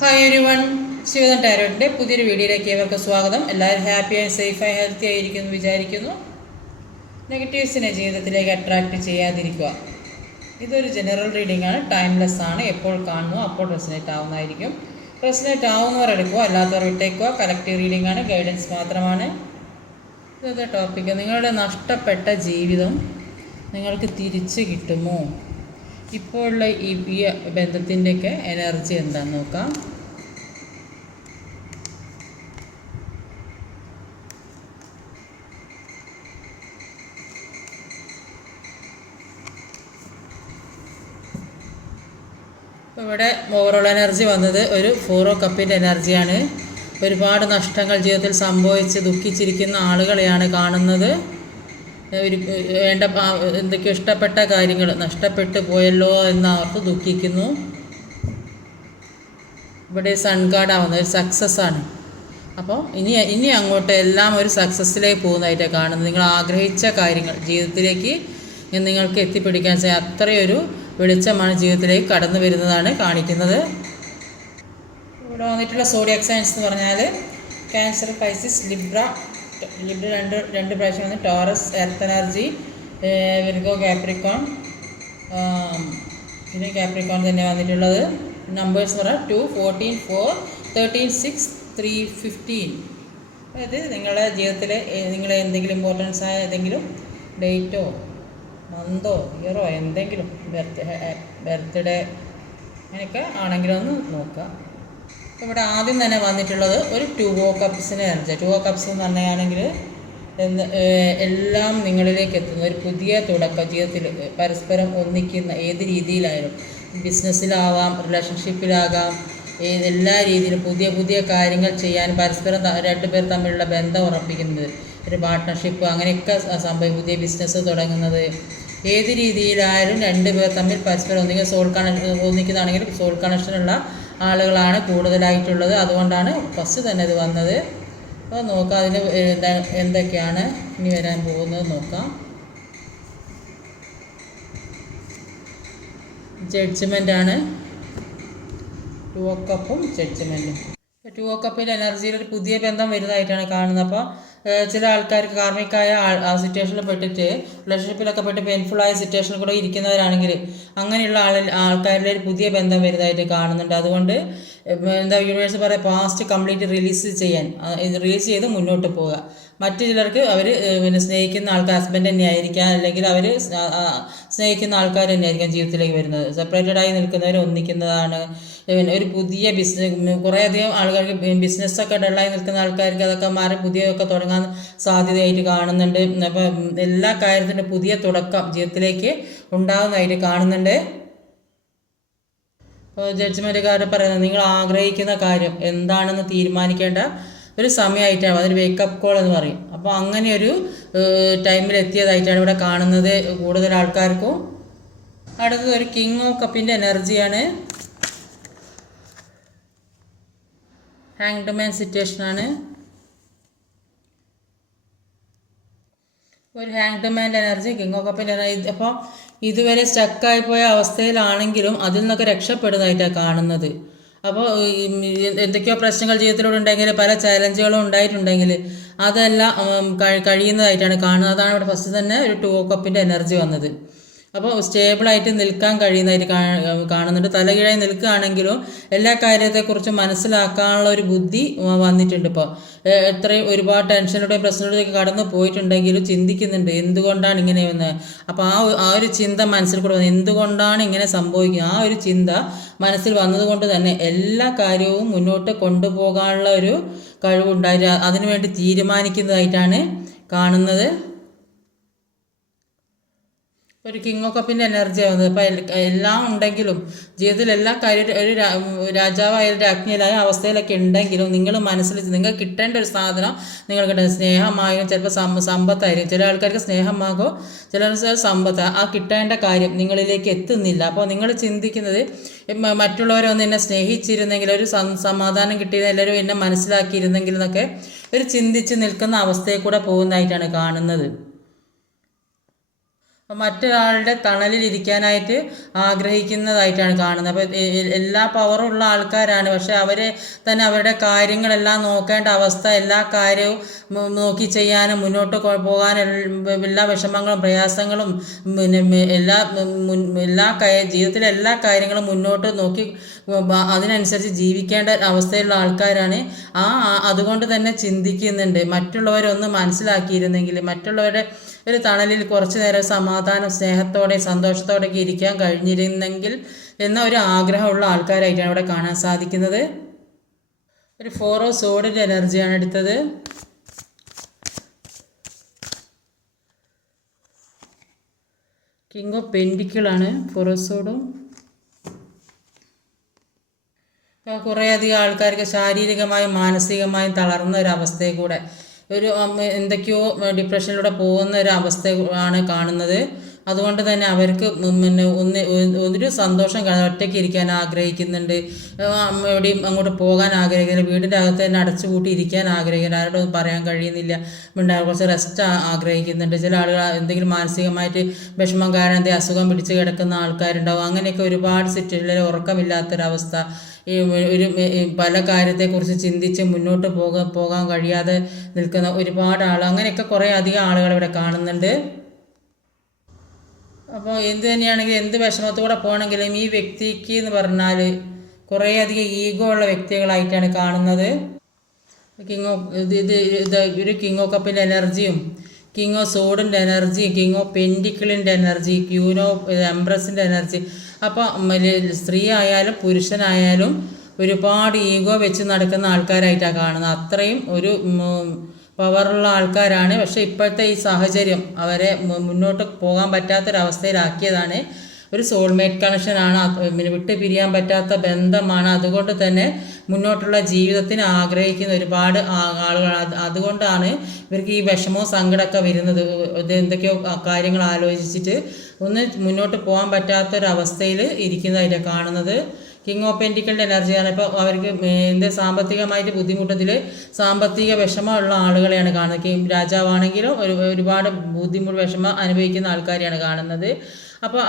Hi everyone, Shivadan ടാരോട്ടിൻ്റെ പുതിയൊരു വീഡിയോയിലേക്ക് ഏവർക്ക് സ്വാഗതം. എല്ലാവരും ഹാപ്പിയായി സേഫായി ഹെൽത്തി ആയിരിക്കുന്നു വിചാരിക്കുന്നു. നെഗറ്റീവ്സിനെ ജീവിതത്തിലേക്ക് അട്രാക്റ്റ് ചെയ്യാതിരിക്കുക. ഇതൊരു ജനറൽ റീഡിംഗ് ആണ്, ടൈംലെസ് ആണ്. എപ്പോൾ കാണുന്നു അപ്പോൾ റെസനേറ്റ് ആവുന്നതായിരിക്കും. റെസനേറ്റ് ആവുന്നവർ എടുക്കുക, അല്ലാത്തവർ വിട്ടേക്കുക. കളക്റ്റീവ് റീഡിംഗ് ആണ്, ഗൈഡൻസ് മാത്രമാണ്. ഇന്നത്തെ ടോപ്പിക്ക് നിങ്ങളുടെ നഷ്ടപ്പെട്ട ജീവിതം നിങ്ങൾക്ക് തിരിച്ച് കിട്ടുമോ? ഇപ്പോഴുള്ള ഈ ബന്ധത്തിൻ്റെയൊക്കെ എനർജി എന്താണെന്ന് നോക്കാം. ഇപ്പോൾ ഇവിടെ ഓവറോൾ എനർജി വന്നത് ഒരു 4 ഓഫ് കപ്പിൻ്റെ എനർജിയാണ്. ഒരുപാട് നഷ്ടങ്ങൾ ജീവിതത്തിൽ സംഭവിച്ച് ദുഃഖിച്ചിരിക്കുന്ന ആളുകളെയാണ് കാണുന്നത്. ഒരു എന്തൊക്കെയോ ഇഷ്ടപ്പെട്ട കാര്യങ്ങൾ നഷ്ടപ്പെട്ടു പോയല്ലോ എന്നവർക്ക് ദുഃഖിക്കുന്നു. ഇവിടെ സൺ കാർഡ് ആവുന്നത് ഒരു സക്സസ് ആണ്. അപ്പോൾ ഇനി അങ്ങോട്ട് എല്ലാം ഒരു സക്സസ്സിലേക്ക് പോകുന്നതായിട്ടാണ് കാണുന്നത്. നിങ്ങൾ ആഗ്രഹിച്ച കാര്യങ്ങൾ ജീവിതത്തിലേക്ക് നിങ്ങൾക്ക് എത്തിപ്പിടിക്കാൻ അത്രയൊരു വെളിച്ചമാണ് ജീവിതത്തിലേക്ക് കടന്നു വരുന്നതാണ് കാണിക്കുന്നത്. ഇവിടെ വന്നിട്ടുള്ള സോഡിയാക് സൈൻസ് എന്ന് പറഞ്ഞാൽ ക്യാൻസർ, പൈസിസ്, ലിബ്ര രണ്ട് പ്രാവശ്യം വന്ന് Taurus, earth energy, Virgo, Capricorn. പിന്നെ കാപ്രിക്കോൺ തന്നെ വന്നിട്ടുള്ളത്. നമ്പേഴ്സ് പറഞ്ഞാൽ 2, 14, 4, 13, 6, 3, 15. അതായത് നിങ്ങളുടെ ജീവിതത്തിൽ നിങ്ങളെ എന്തെങ്കിലും ഇമ്പോർട്ടൻസ് ആയ ഏതെങ്കിലും ഡേറ്റോ മന്തോ ഇയറോ എന്തെങ്കിലും ബർത്ത്ഡേ അങ്ങനെയൊക്കെ ആണെങ്കിലും ഒന്ന് നോക്കുക. ഇവിടെ ആദ്യം തന്നെ വന്നിട്ടുള്ളത് ഒരു 2 ഓഫ് കപ്സിനെ എനർജി. 2 ഓഫ് കപ്സ് എന്ന് പറഞ്ഞാണെങ്കിൽ എല്ലാം നിങ്ങളിലേക്ക് എത്തുന്ന ഒരു പുതിയ തുടക്കം. ജീവിതത്തിൽ പരസ്പരം ഒന്നിക്കുന്ന ഏത് രീതിയിലായാലും, ബിസിനസ്സിലാവാം, റിലേഷൻഷിപ്പിലാകാം, എല്ലാ രീതിയിലും പുതിയ പുതിയ കാര്യങ്ങൾ ചെയ്യാൻ പരസ്പരം 2 പേർ തമ്മിലുള്ള ബന്ധം ഉറപ്പിക്കുന്നത്, ഒരു പാർട്ട്ണർഷിപ്പ് അങ്ങനെയൊക്കെ സംഭവം, പുതിയ ബിസിനസ് തുടങ്ങുന്നത്, ഏത് രീതിയിലായാലും 2 പേർ തമ്മിൽ പരസ്പരം ഒന്നിക്കുന്നതാണെങ്കിൽ സോൾ കണക്ഷനുള്ള ആളുകളാണ് കൂടുതലായിട്ടുള്ളത്. അതുകൊണ്ടാണ് ഫസ്റ്റ് തന്നെ ഇത് വന്നത്. അപ്പോൾ നോക്കാം അതിന് എന്തൊക്കെയാണ് ഇനി വരാൻ പോകുന്നത് നോക്കാം. ജഡ്ജ്മെൻ്റാണ്, 2 ഓഫ് കപ്പും ജഡ്ജ്മെൻറ്റും. 2 ഓഫ് കപ്പിൻ്റെ എനർജിയിൽ ഒരു പുതിയ ബന്ധം വരുന്നതായിട്ടാണ് കാണുന്നത്. അപ്പോൾ ചില ആൾക്കാർക്ക് കാർമികമായ ആ സിറ്റുവേഷനിൽ പെട്ടിട്ട് റിലേഷൻഷിപ്പിലൊക്കെ പെട്ട് പെയിൻഫുള്ളായ സിറ്റുവേഷനിൽ കൂടെ ഇരിക്കുന്നവരാണെങ്കിൽ അങ്ങനെയുള്ള ആൾക്കാരിലെ ഒരു പുതിയ ബന്ധം വരുന്നതായിട്ട് കാണുന്നുണ്ട്. അതുകൊണ്ട് യൂണിവേഴ്സ് പറയാം, പാസ്റ്റ് കംപ്ലീറ്റ് റിലീസ് ചെയ്ത് മുന്നോട്ട് പോവുക. മറ്റു ചിലർക്ക് അവർ സ്നേഹിക്കുന്ന ആൾക്കാർ ഹസ്ബൻഡ് തന്നെ ആയിരിക്കാം, അല്ലെങ്കിൽ അവർ സ്നേഹിക്കുന്ന ആൾക്കാർ തന്നെ ആയിരിക്കാം ജീവിതത്തിലേക്ക് വരുന്നത്. സെപ്പറേറ്റഡായി നിൽക്കുന്നവർ ഒന്നിക്കുന്നതാണ്. ഒരു പുതിയ കുറേയധികം ആൾക്കാർക്ക് ബിസിനസ്സൊക്കെ ഡള്ളായി നിൽക്കുന്ന ആൾക്കാർക്ക് അതൊക്കെ മാറി പുതിയതൊക്കെ തുടങ്ങാൻ സാധ്യതയായിട്ട് കാണുന്നുണ്ട്. അപ്പം എല്ലാ കാര്യത്തിൻ്റെ പുതിയ തുടക്കം ജീവിതത്തിലേക്ക് ഉണ്ടാകുന്നതായിട്ട് കാണുന്നുണ്ട്. അപ്പോൾ ജഡ്ജ്മെൻറ്റുകാർ പറയുന്നത് നിങ്ങൾ ആഗ്രഹിക്കുന്ന കാര്യം എന്താണെന്ന് തീരുമാനിക്കേണ്ട ഒരു സമയമായിട്ടാണ്, അതൊരു വേക്കപ്പ് കോൾ എന്ന് പറയും. അപ്പോൾ അങ്ങനെ ഒരു ടൈമിൽ എത്തിയതായിട്ടാണ് ഇവിടെ കാണുന്നത് കൂടുതൽ ആൾക്കാർക്കും. അടുത്തത് ഒരു കിങ് ഓഫ് കപ്പിൻ്റെ എനർജിയാണ്. ഹാങ്ഡ് മാൻ സിറ്റുവേഷനാണ്. ഒരു ഹാങ്ഡ് മാൻ്റെ എനർജി, കിങ് ഓഫ് കപ്പിൻ്റെ എനർജി. അപ്പോൾ ഇതുവരെ സ്റ്റക്കായി പോയ അവസ്ഥയിലാണെങ്കിലും അതിൽ നിന്നൊക്കെ രക്ഷപ്പെടുന്നതായിട്ടാണ് കാണുന്നത്. അപ്പോൾ എന്തൊക്കെയോ പ്രശ്നങ്ങൾ ജീവിതത്തിലൂടെ ഉണ്ടെങ്കിൽ, പല ചാലഞ്ചുകളും ഉണ്ടായിട്ടുണ്ടെങ്കിൽ അതെല്ലാം കഴിയുന്നതായിട്ടാണ് കാണുന്നത്. അതാണ് ഇവിടെ ഫസ്റ്റ് തന്നെ ഒരു 2 ഓഫ് കപ്പിൻ്റെ എനർജി വന്നത്. അപ്പോൾ സ്റ്റേബിളായിട്ട് നിൽക്കാൻ കഴിയുന്നതായിട്ട് കാണുന്നുണ്ട്. തലകീഴായി നിൽക്കുകയാണെങ്കിലും എല്ലാ കാര്യത്തെക്കുറിച്ചും മനസ്സിലാക്കാനുള്ള ഒരു ബുദ്ധി വന്നിട്ടുണ്ട്. ഇപ്പോൾ എത്രയും ഒരുപാട് ടെൻഷനുടെയും പ്രശ്നങ്ങളുടെയൊക്കെ കടന്നു പോയിട്ടുണ്ടെങ്കിലും ചിന്തിക്കുന്നുണ്ട് എന്തുകൊണ്ടാണ് ഇങ്ങനെ വന്നത്. അപ്പോൾ ആ ഒരു ചിന്ത മനസ്സിൽ കൂടെ വന്നത്, എന്തുകൊണ്ടാണ് ഇങ്ങനെ സംഭവിക്കുന്നത്, ആ ഒരു ചിന്ത മനസ്സിൽ വന്നതുകൊണ്ട് തന്നെ എല്ലാ കാര്യവും മുന്നോട്ട് കൊണ്ടുപോകാനുള്ള ഒരു കഴിവുണ്ടായിട്ട് അതിനുവേണ്ടി തീരുമാനിക്കുന്നതായിട്ടാണ് കാണുന്നത്. ഒരു കിങ് ഓഫ് കപ്പിൻ്റെ എനർജി ആവുന്നത്. അപ്പോൾ എല്ലാം ഉണ്ടെങ്കിലും ജീവിതത്തിൽ എല്ലാ കാര്യവും ഒരു രാജാവായ രാജ്ഞിയിലായ അവസ്ഥയിലൊക്കെ ഉണ്ടെങ്കിലും നിങ്ങൾ മനസ്സിൽ നിങ്ങൾ കിട്ടേണ്ട ഒരു സാധനം നിങ്ങൾ കിട്ടുന്നത് സ്നേഹമാകും, ചിലപ്പോൾ സമ്പത്തായിരിക്കും. ചില ആൾക്കാർക്ക് സ്നേഹമാകും, ചില സമ്പത്ത്. ആ കിട്ടേണ്ട കാര്യം നിങ്ങളിലേക്ക് എത്തുന്നില്ല. അപ്പോൾ നിങ്ങൾ ചിന്തിക്കുന്നത് മറ്റുള്ളവരൊന്നും എന്നെ സ്നേഹിച്ചിരുന്നെങ്കിൽ, ഒരു സമാധാനം കിട്ടിയിരുന്ന എല്ലാവരും എന്നെ മനസ്സിലാക്കിയിരുന്നെങ്കിൽ എന്നൊക്കെ ഒരു ചിന്തിച്ച് നിൽക്കുന്ന അവസ്ഥയിൽ കൂടെ പോകുന്നതായിട്ടാണ് കാണുന്നത്. മറ്റൊരാളുടെ തണലിലിരിക്കാനായിട്ട് ആഗ്രഹിക്കുന്നതായിട്ടാണ് കാണുന്നത്. അപ്പോൾ എല്ലാ പവറുള്ള ആൾക്കാരാണ്, പക്ഷെ അവർ തന്നെ അവരുടെ കാര്യങ്ങളെല്ലാം നോക്കേണ്ട അവസ്ഥ, എല്ലാ കാര്യവും നോക്കി ചെയ്യാനും മുന്നോട്ട് പോകാൻ എല്ലാ വിഷമങ്ങളും പ്രയാസങ്ങളും പിന്നെ എല്ലാ ജീവിതത്തിലെ എല്ലാ കാര്യങ്ങളും മുന്നോട്ട് നോക്കി അതിനനുസരിച്ച് ജീവിക്കേണ്ട അവസ്ഥയിലുള്ള ആൾക്കാരാണ്. അതുകൊണ്ട് തന്നെ ചിന്തിക്കുന്നുണ്ട്, മറ്റുള്ളവരൊന്ന് മനസ്സിലാക്കിയിരുന്നെങ്കിൽ, മറ്റുള്ളവരുടെ ഒരു തണലിൽ കുറച്ചു നേരം സമാധാനം, സ്നേഹത്തോടെ സന്തോഷത്തോടെയൊക്കെ ഇരിക്കാൻ കഴിഞ്ഞിരുന്നെങ്കിൽ എന്ന ഒരു ആഗ്രഹമുള്ള ആൾക്കാരായിട്ടാണ് ഇവിടെ കാണാൻ സാധിക്കുന്നത്. ഒരു 4 ഓഫ് സോഡിൻ്റെ എനർജിയാണ് എടുത്തത്. കിങ് ഓഫ് പെൻഡിക്കിളാണ് 4 ഓഫ് സോഡും. കുറേയധികം ആൾക്കാർക്ക് ശാരീരികമായും മാനസികമായും തളർന്ന ഒരവസ്ഥയെ കൂടെ എന്തൊക്കെയോ ഡിപ്രഷനിലൂടെ പോകുന്ന ഒരു അവസ്ഥ ആണ് കാണുന്നത്. അതുകൊണ്ട് തന്നെ അവർക്ക് പിന്നെ ഒരു സന്തോഷം ഒറ്റയ്ക്ക് ഇരിക്കാൻ ആഗ്രഹിക്കുന്നുണ്ട്, എവിടെയും അങ്ങോട്ട് പോകാൻ ആഗ്രഹിക്കുന്നില്ല, വീടിൻ്റെ അകത്ത് തന്നെ അടച്ചുപൂട്ടി ഇരിക്കാൻ ആഗ്രഹിക്കുന്നുണ്ട്, ആരോടും പറയാൻ കഴിയുന്നില്ല, കുറച്ച് റെസ്റ്റ് ആഗ്രഹിക്കുന്നുണ്ട്. ചില ആളുകൾ എന്തെങ്കിലും മാനസികമായിട്ട് വിഷമം കാരണം എന്തെങ്കിലും അസുഖം പിടിച്ച് കിടക്കുന്ന ആൾക്കാരുണ്ടാവും. അങ്ങനെയൊക്കെ ഒരുപാട് സിറ്റുവേഷനിൽ ഉറക്കമില്ലാത്തൊരവസ്ഥ, ഒരു പല കാര്യത്തെക്കുറിച്ച് ചിന്തിച്ച് മുന്നോട്ട് പോകാൻ കഴിയാതെ നിൽക്കുന്ന ഒരുപാട് അങ്ങനെയൊക്കെ കുറേ അധികം ആളുകൾ ഇവിടെ കാണുന്നുണ്ട്. അപ്പോൾ എന്ത് തന്നെയാണെങ്കിലും എന്ത് വിഷമത്തോടെ പോകണമെങ്കിലും ഈ വ്യക്തിക്ക് എന്ന് പറഞ്ഞാൽ കുറേയധികം ഈഗോ ഉള്ള വ്യക്തികളായിട്ടാണ് കാണുന്നത്. ഒരു കിങ് ഓഫ് കപ്പിൻ്റെ എനർജിയും കിങ് ഓഫ് സോഡിൻ്റെ എനർജി, കിങ് ഓഫ് പെൻഡിക്കിളിൻ്റെ എനർജി, ക്യൂൻ ഓഫ് എംപ്രസിൻ്റെ എനർജി. അപ്പോൾ സ്ത്രീ ആയാലും പുരുഷനായാലും ഒരുപാട് ഈഗോ വെച്ച് നടക്കുന്ന ആൾക്കാരായിട്ടാണ് കാണുന്നത്. അത്രയും ഒരു പവറുള്ള ആൾക്കാരാണ്. പക്ഷേ ഇപ്പോഴത്തെ ഈ സാഹചര്യം അവരെ മുന്നോട്ട് പോകാൻ പറ്റാത്തൊരവസ്ഥയിലാക്കിയതാണ്. ഒരു സോൾമേറ്റ് കണക്ഷനാണ്, വിട്ട് പിരിയാൻ പറ്റാത്ത ബന്ധമാണ്. അതുകൊണ്ട് തന്നെ മുന്നോട്ടുള്ള ജീവിതത്തിന് ആഗ്രഹിക്കുന്ന ഒരുപാട് ആളുകൾ. അതുകൊണ്ടാണ് ഇവർക്ക് ഈ വിഷമവും സങ്കടമൊക്കെ വരുന്നത്. എന്തൊക്കെയോ കാര്യങ്ങൾ ആലോചിച്ചിട്ട് ഒന്ന് മുന്നോട്ട് പോകാൻ പറ്റാത്തൊരവസ്ഥയിൽ ഇരിക്കുന്നതായിട്ടാണ് കാണുന്നത്. കിങ് ഓഫ് പെൻഡിക്കിളിൻ്റെ എനർജിയാണ്. ഇപ്പോൾ അവർക്ക് സാമ്പത്തികമായിട്ട് ബുദ്ധിമുട്ടത്തിൽ സാമ്പത്തിക വിഷമമുള്ള ആളുകളെയാണ് കാണുന്നത്. രാജാവാണെങ്കിലും ഒരുപാട് വിഷമം അനുഭവിക്കുന്ന ആൾക്കാരെയാണ് കാണുന്നത്. അപ്പോൾ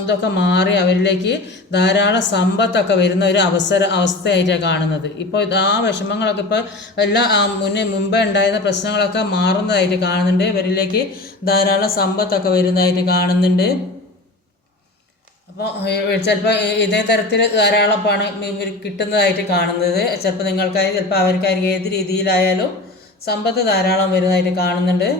ഇതൊക്കെ മാറി അവരിലേക്ക് ധാരാളം സമ്പത്തൊക്കെ വരുന്ന ഒരു അവസ്ഥയായിട്ടാണ് കാണുന്നത്. ഇപ്പോൾ വിഷമങ്ങളൊക്കെ ഇപ്പോൾ മുമ്പേ ഉണ്ടായിരുന്ന പ്രശ്നങ്ങളൊക്കെ മാറുന്നതായിട്ട് കാണുന്നുണ്ട്. ഇവരിലേക്ക് ധാരാളം സമ്പത്തൊക്കെ വരുന്നതായിട്ട് കാണുന്നുണ്ട്. അപ്പോൾ ചിലപ്പോൾ ഇതേ തരത്തിൽ ധാരാളം പണം കിട്ടുന്നതായിട്ട് കാണുന്നത്. ചിലപ്പോൾ നിങ്ങൾക്കായി ചിലപ്പോൾ അവർക്കായിരിക്കും ഏത് രീതിയിലായാലും സമ്പത്ത് ധാരാളം വരുന്നതായിട്ട് കാണുന്നുണ്ട്.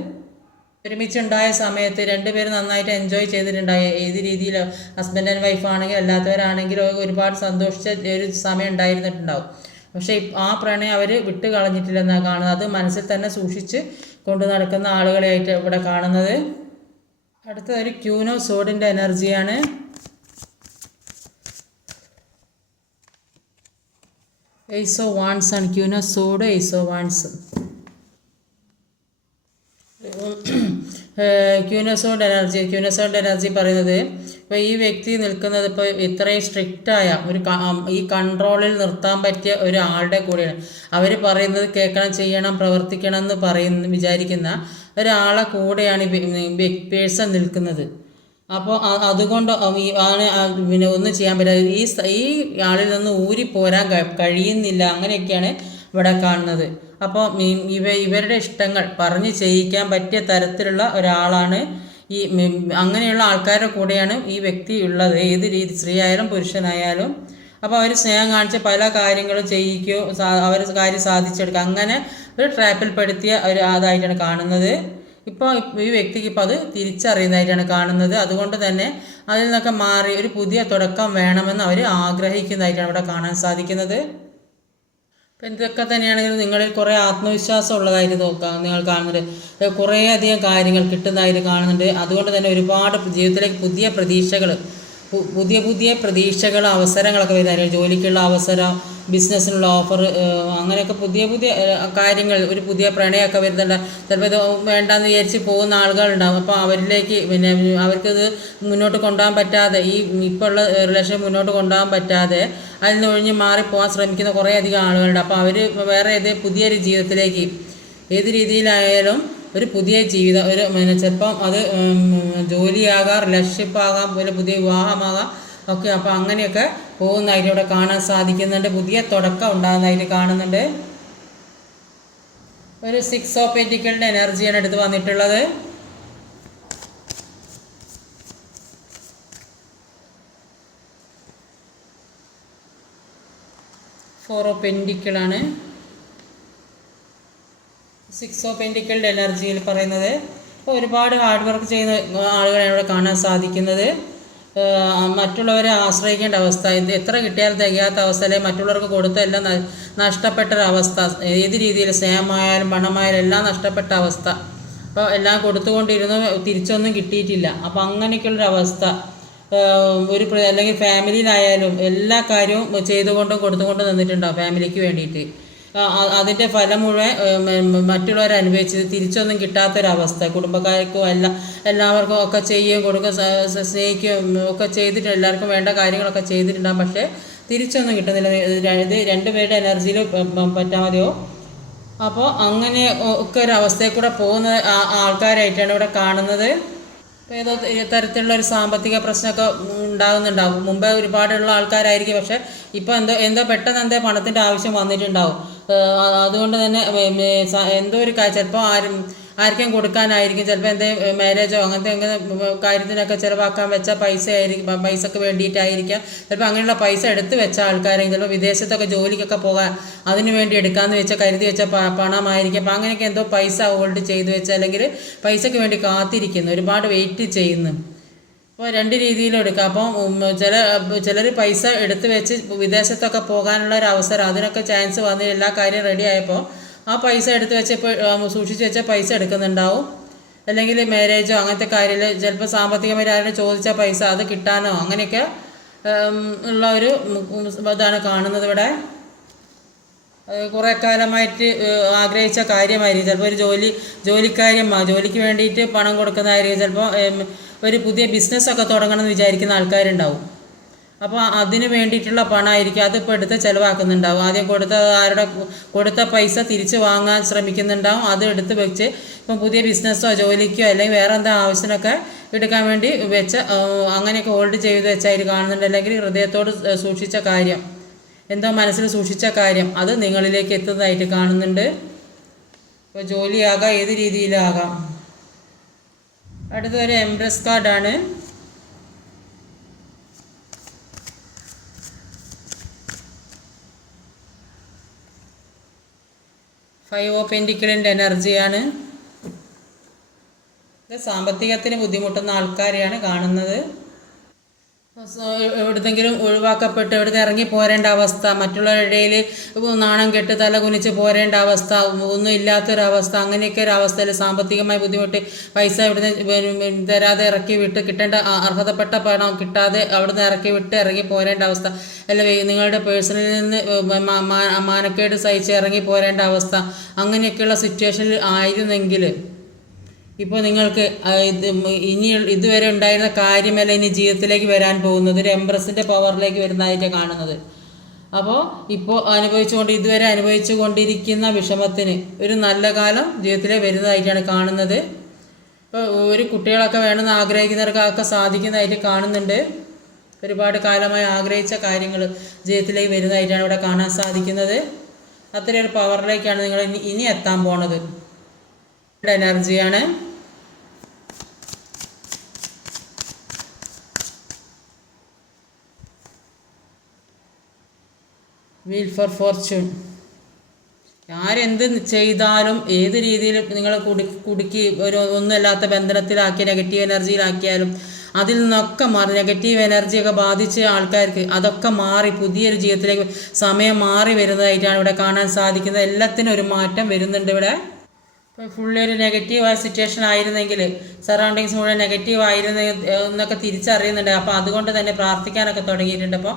ഒരുമിച്ചുണ്ടായ സമയത്ത് രണ്ടുപേരും നന്നായിട്ട് എൻജോയ് ചെയ്തിട്ടുണ്ടായി. ഏത് രീതിയിൽ ഹസ്ബൻഡ് ആൻഡ് വൈഫ് ആണെങ്കിലും അല്ലാത്തവരാണെങ്കിലും ഒരുപാട് സന്തോഷിച്ച ഒരു സമയം ഉണ്ടായിരുന്നിട്ടുണ്ടാവും. പക്ഷേ ആ പ്രണയം അവർ വിട്ട് കളഞ്ഞിട്ടില്ലെന്നാണ് കാണുന്നത്. അത് മനസ്സിൽ തന്നെ സൂക്ഷിച്ച് കൊണ്ടു നടക്കുന്ന ആളുകളെയായിട്ട് ഇവിടെ കാണുന്നത്. അടുത്ത ഒരു ക്യൂൻ ഓഫ് സോഡിൻ്റെ എനർജിയാണ്. എയ്സ് ഓഫ് വാൻസ് ആണ് queen of sword, ace of wands. ക്യൂനസോഡ് എനർജി പറയുന്നത് ഇപ്പോൾ ഈ വ്യക്തി നിൽക്കുന്നത് ഇപ്പോൾ ഇത്രയും സ്ട്രിക്റ്റായ ഈ കൺട്രോളിൽ നിർത്താൻ പറ്റിയ ഒരാളുടെ കൂടെയാണ്. അവർ പറയുന്നത് കേൾക്കണം, ചെയ്യണം, പ്രവർത്തിക്കണം എന്ന് വിചാരിക്കുന്ന ഒരാളെ കൂടെയാണ് പേഴ്സൺ നിൽക്കുന്നത്. അപ്പോൾ അതുകൊണ്ട് ആണ് പിന്നെ ഒന്നും ചെയ്യാൻ പറ്റാതെ ഈ ആളിൽ നിന്ന് ഊരിപ്പോരാൻ കഴിയുന്നില്ല. അങ്ങനെയൊക്കെയാണ് ഇവിടെ കാണുന്നത്. അപ്പോൾ ഇവരുടെ ഇഷ്ടങ്ങൾ പറഞ്ഞ് ചെയ്യിക്കാൻ പറ്റിയ തരത്തിലുള്ള ഒരാളാണ് അങ്ങനെയുള്ള ആൾക്കാരുടെ കൂടെയാണ് ഈ വ്യക്തി ഉള്ളത്. ഏത് രീതി സ്ത്രീ ആയാലും പുരുഷനായാലും. അപ്പോൾ അവർ സ്നേഹം കാണിച്ച് പല കാര്യങ്ങളും ചെയ്യിക്കുകയോ അവർ കാര്യം സാധിച്ചെടുക്കുക, അങ്ങനെ ഒരു ട്രാപ്പിൽപ്പെടുത്തിയ അതായിട്ടാണ് കാണുന്നത്. ഇപ്പോൾ ഈ വ്യക്തിക്ക് ഇപ്പോൾ അത് തിരിച്ചറിയുന്നതായിട്ടാണ് കാണുന്നത്. അതുകൊണ്ട് തന്നെ അതിൽ നിന്നൊക്കെ മാറി ഒരു പുതിയ തുടക്കം വേണമെന്ന് അവർ ആഗ്രഹിക്കുന്നതായിട്ടാണ് ഇവിടെ കാണാൻ സാധിക്കുന്നത്. അപ്പം ഇതൊക്കെ തന്നെയാണെങ്കിലും നിങ്ങളിൽ കുറേ ആത്മവിശ്വാസം ഉള്ളതായിട്ട് നിങ്ങൾ കാണുന്നുണ്ട്. കുറേയധികം കാര്യങ്ങൾ കിട്ടുന്നതായിട്ട് കാണുന്നുണ്ട്. അതുകൊണ്ട് തന്നെ ഒരുപാട് ജീവിതത്തിലേക്ക് പുതിയ പ്രതീക്ഷകൾ അവസരങ്ങളൊക്കെ വരുന്നതായിരിക്കും. ജോലിക്കുള്ള അവസരം, ബിസിനസ്സിനുള്ള ഓഫർ, അങ്ങനെയൊക്കെ പുതിയ കാര്യങ്ങൾ, ഒരു പുതിയ പ്രണയമൊക്കെ വരുന്നുണ്ട്. ചിലപ്പോൾ ഇത് വേണ്ടാന്ന് വിചാരിച്ച് പോകുന്ന ആളുകളുണ്ടാകും. അപ്പോൾ അവരിലേക്ക് അവർക്കിത് മുന്നോട്ട് കൊണ്ടുപോകാൻ പറ്റാതെ, ഇപ്പോൾ ഉള്ള റിലേഷൻ മുന്നോട്ട് കൊണ്ടുപോകാൻ പറ്റാതെ അതിൽ നിന്ന് ഒഴിഞ്ഞ് മാറിപ്പോകാൻ ശ്രമിക്കുന്ന കുറേ അധികം ആളുകളുണ്ട്. അപ്പോൾ അവർ വേറെ പുതിയൊരു ജീവിതത്തിലേക്ക് ഏത് രീതിയിലായാലും ഒരു പുതിയ ജീവിതം, ഒരു ചിലപ്പം അത് ജോലിയാകാം, റിലേഷൻഷിപ്പ് ആകാം, പിന്നെ പുതിയ വിവാഹമാകാം ഒക്കെ. അപ്പോൾ അങ്ങനെയൊക്കെ പോകുന്നതായിട്ട് ഇവിടെ കാണാൻ സാധിക്കുന്നുണ്ട്. പുതിയ തുടക്കം ഉണ്ടാകുന്നതായിട്ട് കാണുന്നുണ്ട്. ഒരു 6 ഓഫ് പെന്റിക്കിളിൻ്റെ എനർജിയാണ് എടുത്ത് വന്നിട്ടുള്ളത്. 4 ഓഫ് പെന്റിക്കിളാണ്. 6 ഓഫ് പെന്റിക്കിളിൻ്റെ എനർജിയിൽ പറയുന്നത് ഇപ്പോൾ ഒരുപാട് ഹാർഡ് വർക്ക് ചെയ്യുന്ന ആളുകളാണ് ഇവിടെ കാണാൻ സാധിക്കുന്നത്. മറ്റുള്ളവരെ ആശ്രയിക്കേണ്ട അവസ്ഥ, എത്ര കിട്ടിയാലും തികയാത്ത അവസ്ഥ, അല്ലെങ്കിൽ മറ്റുള്ളവർക്ക് കൊടുത്ത എല്ലാം നഷ്ടപ്പെട്ടൊരവസ്ഥ, ഏത് രീതിയിൽ സ്നേഹമായാലും പണമായാലും എല്ലാം നഷ്ടപ്പെട്ട അവസ്ഥ. അപ്പോൾ എല്ലാം കൊടുത്തുകൊണ്ടിരുന്നു, തിരിച്ചൊന്നും കിട്ടിയിട്ടില്ല. അപ്പോൾ അങ്ങനെയൊക്കെയുള്ളൊരവസ്ഥ അല്ലെങ്കിൽ ഫാമിലിയിലായാലും എല്ലാ കാര്യവും ചെയ്തുകൊണ്ടും കൊടുത്തുകൊണ്ടും നിന്നിട്ടുണ്ടാവും ഫാമിലിക്ക് വേണ്ടിയിട്ട്. അതിൻ്റെ ഫലം മുഴുവൻ മറ്റുള്ളവരെ അനുഭവിച്ച് തിരിച്ചൊന്നും കിട്ടാത്തൊരവസ്ഥ. കുടുംബക്കാർക്കും എല്ലാവർക്കും ഒക്കെ ചെയ്യുകയും കൊടുക്കുകയും സ്നേഹിക്കുകയും ഒക്കെ ചെയ്തിട്ട് എല്ലാവർക്കും വേണ്ട കാര്യങ്ങളൊക്കെ ചെയ്തിട്ടുണ്ടാകും. പക്ഷേ തിരിച്ചൊന്നും കിട്ടുന്നില്ല. ഇത് രണ്ടുപേരുടെ എനർജിയിൽ പറ്റാൽ മതിയോ. അപ്പോൾ അങ്ങനെ ഒക്കെ ഒരു അവസ്ഥയിൽ കൂടെ പോകുന്ന ആൾക്കാരായിട്ടാണ് ഇവിടെ കാണുന്നത്. ഏതോ തരത്തിലുള്ള ഒരു സാമ്പത്തിക പ്രശ്നമൊക്കെ ഉണ്ടാകുന്നുണ്ടാവും. മുമ്പേ ഒരുപാടുള്ള ആൾക്കാരായിരിക്കും, പക്ഷേ ഇപ്പോൾ എന്തോ പെട്ടെന്ന് പണത്തിൻ്റെ ആവശ്യം വന്നിട്ടുണ്ടാവും. അതുകൊണ്ട് തന്നെ എന്തോ ഒരു ചിലപ്പോൾ ആർക്കും കൊടുക്കാനായിരിക്കും, ചിലപ്പോൾ മാരേജോ അങ്ങനത്തെ കാര്യത്തിനൊക്കെ ചിലവാക്കാൻ വെച്ച പൈസക്ക് വേണ്ടിയിട്ടായിരിക്കാം. ചിലപ്പോൾ അങ്ങനെയുള്ള പൈസ എടുത്ത് വെച്ച ആൾക്കാരെങ്കിൽ ചിലപ്പോൾ വിദേശത്തൊക്കെ ജോലിക്കൊക്കെ പോകാൻ അതിന് വേണ്ടി എടുക്കാമെന്ന് കരുതി വെച്ച പണമായിരിക്കും. അപ്പോൾ അങ്ങനെയൊക്കെ എന്തോ പൈസ ഹോൾഡ് ചെയ്ത് വെച്ച, അല്ലെങ്കിൽ പൈസയ്ക്ക് വേണ്ടി കാത്തിരിക്കുന്നു, ഒരുപാട് വെയിറ്റ് ചെയ്യുന്നു. അപ്പോൾ രണ്ട് രീതിയിലും എടുക്കാം. അപ്പം ചിലർ പൈസ എടുത്ത് വെച്ച് വിദേശത്തൊക്കെ പോകാനുള്ള ഒരു അവസരം, അതിനൊക്കെ ചാൻസ് വന്ന് എല്ലാ കാര്യം റെഡി ആയപ്പോൾ ആ പൈസ എടുത്ത് വെച്ചപ്പോൾ സൂക്ഷിച്ച് വെച്ച പൈസ എടുക്കുന്നുണ്ടാവും. അല്ലെങ്കിൽ മാരേജോ അങ്ങനത്തെ കാര്യത്തിൽ ചിലപ്പോൾ സാമ്പത്തികമായി ആരും ചോദിച്ച പൈസ അത് കിട്ടാനോ അങ്ങനെയൊക്കെ ഉള്ള ഒരു ഇതാണ് കാണുന്നത് ഇവിടെ. കുറേ കാലമായിട്ട് ആഗ്രഹിച്ച കാര്യമായിരിക്കും. ചിലപ്പോൾ ഒരു ജോലിക്ക് വേണ്ടിയിട്ട് പണം കൊടുക്കുന്നതായിരിക്കും. ചിലപ്പോൾ ഒരു പുതിയ ബിസിനസ്സൊക്കെ തുടങ്ങണമെന്ന് വിചാരിക്കുന്ന ആൾക്കാരുണ്ടാവും. അപ്പോൾ അതിന് വേണ്ടിയിട്ടുള്ള പണമായിരിക്കും, അതിപ്പോൾ എടുത്ത് ചിലവാക്കുന്നുണ്ടാവും. ആദ്യം കൊടുത്ത പൈസ തിരിച്ച് വാങ്ങാൻ ശ്രമിക്കുന്നുണ്ടാവും. അത് എടുത്ത് വെച്ച് ഇപ്പം പുതിയ ബിസിനസ്സോ ജോലിക്കോ അല്ലെങ്കിൽ വേറെ എന്താ ആവശ്യത്തിനൊക്കെ എടുക്കാൻ വേണ്ടി വെച്ച് അങ്ങനെയൊക്കെ ഹോൾഡ് ചെയ്ത് വെച്ചായിട്ട് കാണുന്നുണ്ട്. അല്ലെങ്കിൽ ഹൃദയത്തോട് സൂക്ഷിച്ച കാര്യം, എന്തോ മനസ്സിൽ സൂക്ഷിച്ച കാര്യം അത് നിങ്ങളിലേക്ക് എത്തുന്നതായിട്ട് കാണുന്നുണ്ട്. ഇപ്പോൾ ജോലിയാകാം, ഏത് രീതിയിലാകാം. അടുത്തൊരു എംപ്രസ് കാർഡാണ്. ഫൈവ് ഓഫ് പെന്റിക്കിളിൻ്റെ എനർജിയാണ്. ഇത് സാമ്പത്തികത്തിന് ബുദ്ധിമുട്ടുന്ന ആൾക്കാരെയാണ് കാണുന്നത്. എവിടെന്നെങ്കിലും ഒഴിവാക്കപ്പെട്ട് എവിടുന്ന് ഇറങ്ങി പോരേണ്ട അവസ്ഥ, മറ്റുള്ളവരുടെ ഇടയിൽ നാണം കെട്ട് തല കുനിച്ച് പോരേണ്ട അവസ്ഥ, ഒന്നും ഇല്ലാത്തൊരവസ്ഥ, അങ്ങനെയൊക്കെ ഒരു അവസ്ഥയിൽ സാമ്പത്തികമായി ബുദ്ധിമുട്ട് പൈസ ഇവിടുന്ന് തരാതെ ഇറക്കി വിട്ട് കിട്ടേണ്ട അർഹതപ്പെട്ട പണം കിട്ടാതെ അവിടുന്ന് ഇറങ്ങി പോരേണ്ട അവസ്ഥ, അല്ലെങ്കിൽ നിങ്ങളുടെ പേഴ്സണിൽ നിന്ന് മാനക്കേട് സഹിച്ച് ഇറങ്ങി പോരേണ്ട അവസ്ഥ, അങ്ങനെയൊക്കെയുള്ള സിറ്റുവേഷനിൽ ആയിരുന്നെങ്കിൽ ഇപ്പോൾ നിങ്ങൾക്ക് ഇനി ഇതുവരെ ഉണ്ടായിരുന്ന കാര്യമല്ല ഇനി ജീവിതത്തിലേക്ക് വരാൻ പോകുന്നത്. ഒരു എംപ്രസിൻ്റെ പവറിലേക്ക് വരുന്നതായിട്ട് കാണുന്നത്. അപ്പോൾ ഇപ്പോൾ ഇതുവരെ അനുഭവിച്ചു കൊണ്ടിരിക്കുന്ന വിഷമത്തിന് ഒരു നല്ല കാലം ജീവിതത്തിലെ വരുന്നതായിട്ടാണ് കാണുന്നത്. ഇപ്പോൾ ഒരു കുട്ടികളൊക്കെ വേണമെന്ന് ആഗ്രഹിക്കുന്നവർക്കൊക്കെ സാധിക്കുന്നതായിട്ട് കാണുന്നുണ്ട്. ഒരുപാട് കാലമായി ആഗ്രഹിച്ച കാര്യങ്ങൾ ജീവിതത്തിലേക്ക് വരുന്നതായിട്ടാണ് ഇവിടെ കാണാൻ സാധിക്കുന്നത്. അത്രയൊരു പവറിലേക്കാണ് നിങ്ങൾ ഇനി എത്താൻ പോണത്. എനർജിയാണ്. Wheel for fortune. ആരെന്ത് ചെയ്താലും ഏത് രീതിയിലും നിങ്ങൾ കുടുക്കി ഒന്നുമല്ലാത്ത ബന്ധനത്തിലാക്കി നെഗറ്റീവ് എനർജിയിലാക്കിയാലും അതിൽ നിന്നൊക്കെ മാറി, നെഗറ്റീവ് എനർജിയൊക്കെ ബാധിച്ച ആൾക്കാർക്ക് അതൊക്കെ മാറി പുതിയൊരു ജീവിതത്തിലേക്ക് സമയം മാറി വരുന്നതായിട്ടാണ് ഇവിടെ കാണാൻ സാധിക്കുന്നത്. എല്ലാത്തിനും ഒരു മാറ്റം വരുന്നുണ്ട് ഇവിടെ. ഇപ്പോൾ ഫുള്ളി ഒരു നെഗറ്റീവായ സിറ്റുവേഷൻ ആയിരുന്നെങ്കിൽ, സറൗണ്ടിങ്സ് മുഴുവൻ നെഗറ്റീവ് എന്നൊക്കെ തിരിച്ചറിയുന്നുണ്ട്. അപ്പോൾ അതുകൊണ്ട് തന്നെ പ്രാർത്ഥിക്കാനൊക്കെ തുടങ്ങിയിട്ടുണ്ട്. അപ്പോൾ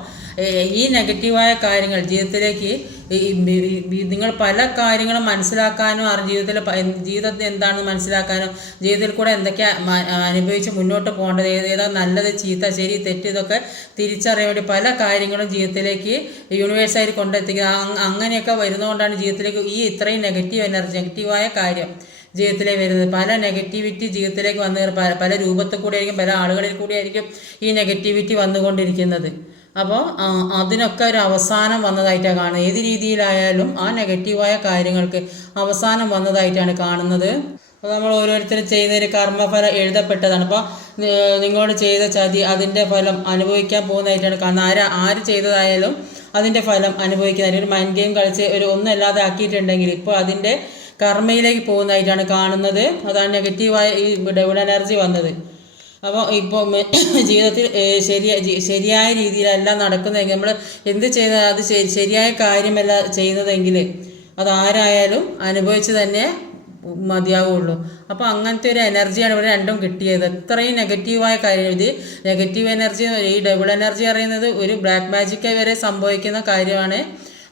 ഈ നെഗറ്റീവായ കാര്യങ്ങൾ ജീവിതത്തിലേക്ക് നിങ്ങൾ പല കാര്യങ്ങളും മനസ്സിലാക്കാനും ജീവിതത്തിൽ എന്താണെന്ന് മനസ്സിലാക്കാനും ജീവിതത്തിൽ കൂടെ എന്തൊക്കെ അനുഭവിച്ച് മുന്നോട്ട് പോകേണ്ടത്, ഏതാ നല്ലത് ചീത്ത ശരി തെറ്റ് ഇതൊക്കെ തിരിച്ചറിയാൻ വേണ്ടി പല കാര്യങ്ങളും ജീവിതത്തിലേക്ക് യൂണിവേഴ്സായിട്ട് കൊണ്ടെത്തിക്കുക. അങ്ങനെയൊക്കെ വരുന്നതുകൊണ്ടാണ് ജീവിതത്തിലേക്ക് ഈ ഇത്രയും നെഗറ്റീവായ കാര്യം ജീവിതത്തിലേക്ക് വരുന്നത്. പല നെഗറ്റിവിറ്റി ജീവിതത്തിലേക്ക് വന്നു പല രൂപത്തിൽ കൂടി ആയിരിക്കും, പല ആളുകളിൽ കൂടി ആയിരിക്കും ഈ നെഗറ്റിവിറ്റി വന്നുകൊണ്ടിരിക്കുന്നത്. അപ്പോൾ അതിനൊക്കെ ഒരു അവസാനം വന്നതായിട്ടാണ് കാണുന്നത്. ഏത് രീതിയിലായാലും ആ നെഗറ്റീവായ കാര്യങ്ങൾക്ക് അവസാനം വന്നതായിട്ടാണ് കാണുന്നത്. അപ്പോൾ നമ്മൾ ഓരോരുത്തരും ചെയ്യുന്നൊരു കർമ്മഫലം എഴുതപ്പെട്ടതാണ്. അപ്പോൾ നിങ്ങളോട് ചെയ്ത ചതി അതിൻ്റെ ഫലം അനുഭവിക്കാൻ പോകുന്നതായിട്ടാണ് കാണുന്നത്. ആര് ചെയ്തതായാലും അതിൻ്റെ ഫലം അനുഭവിക്കുന്നതായിട്ട്. ഒരു മൈൻഡ് ഗെയിം കളിച്ച് ഒന്നും അല്ലാതെ ആക്കിയിട്ടുണ്ടെങ്കിൽ ഇപ്പോൾ അതിൻ്റെ കർമ്മയിലേക്ക് പോകുന്നതായിട്ടാണ് കാണുന്നത്. അതാണ് നെഗറ്റീവായ ഈ ഡബിൾ എനർജി വന്നത്. അപ്പോൾ ഇപ്പോൾ ജീവിതത്തിൽ ശരിയായ രീതിയിലല്ല നടക്കുന്നതെങ്കിൽ, നമ്മൾ എന്ത് ചെയ്താൽ അത് ശരിയായ കാര്യമല്ല ചെയ്യുന്നതെങ്കിൽ അതാരായാലും അനുഭവിച്ച് തന്നെ മതിയാവുള്ളൂ. അപ്പോൾ അങ്ങനത്തെ ഒരു എനർജിയാണ് ഇവിടെ രണ്ടും കിട്ടിയത്. എത്രയും നെഗറ്റീവായ കാര്യം, ഇത് നെഗറ്റീവ് എനർജി, ഈ ഡബിൾ എനർജി പറയുന്നത് ഒരു ബ്ലാക്ക് മാജിക് വരെ സംഭവിക്കുന്ന കാര്യമാണ്.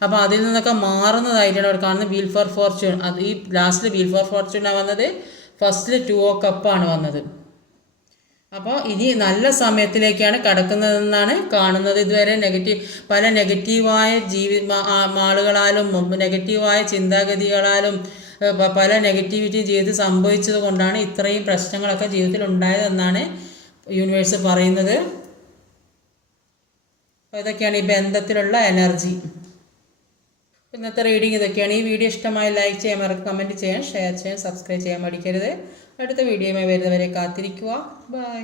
അപ്പോൾ അതിൽ നിന്നൊക്കെ മാറുന്നതായിട്ടാണ് ഇവിടെ കാണുന്നത്. വീൽ ഫോർ ഫോർച്യൂൺ, അത് ഈ ലാസ്റ്റിൽ വീൽ ഫോർ ഫോർച്യൂണാണ് വന്നത്. ഫസ്റ്റിൽ 2 ഓഫ് കപ്പാണ് വന്നത്. അപ്പോൾ ഇനി നല്ല സമയത്തിലേക്കാണ് കടക്കുന്നതെന്നാണ് കാണുന്നത്. ഇതുവരെ പല നെഗറ്റീവായ ആളുകളാലും നെഗറ്റീവായ ചിന്താഗതികളാലും പല നെഗറ്റിവിറ്റി ജീവിതത്തിൽ സംഭവിച്ചത് കൊണ്ടാണ് ഇത്രയും പ്രശ്നങ്ങളൊക്കെ ജീവിതത്തിൽ ഉണ്ടായതെന്നാണ് യൂണിവേഴ്സ് പറയുന്നത്. അപ്പോൾ ഇതൊക്കെയാണ് ഈ ബന്ധത്തിലുള്ള എനർജി. ഇന്നത്തെ റീഡിങ് ഇതൊക്കെയാണ്. ഈ വീഡിയോ ഇഷ്ടമായി ലൈക്ക് ചെയ്യാൻ മറക്കുക, കമൻറ്റ് ചെയ്യാൻ, ഷെയർ ചെയ്യാൻ, സബ്സ്ക്രൈബ് ചെയ്യാൻ മടിക്കരുത്. അടുത്ത വീഡിയോയുമായി വരുന്നവരെ കാത്തിരിക്കുക. ബൈ.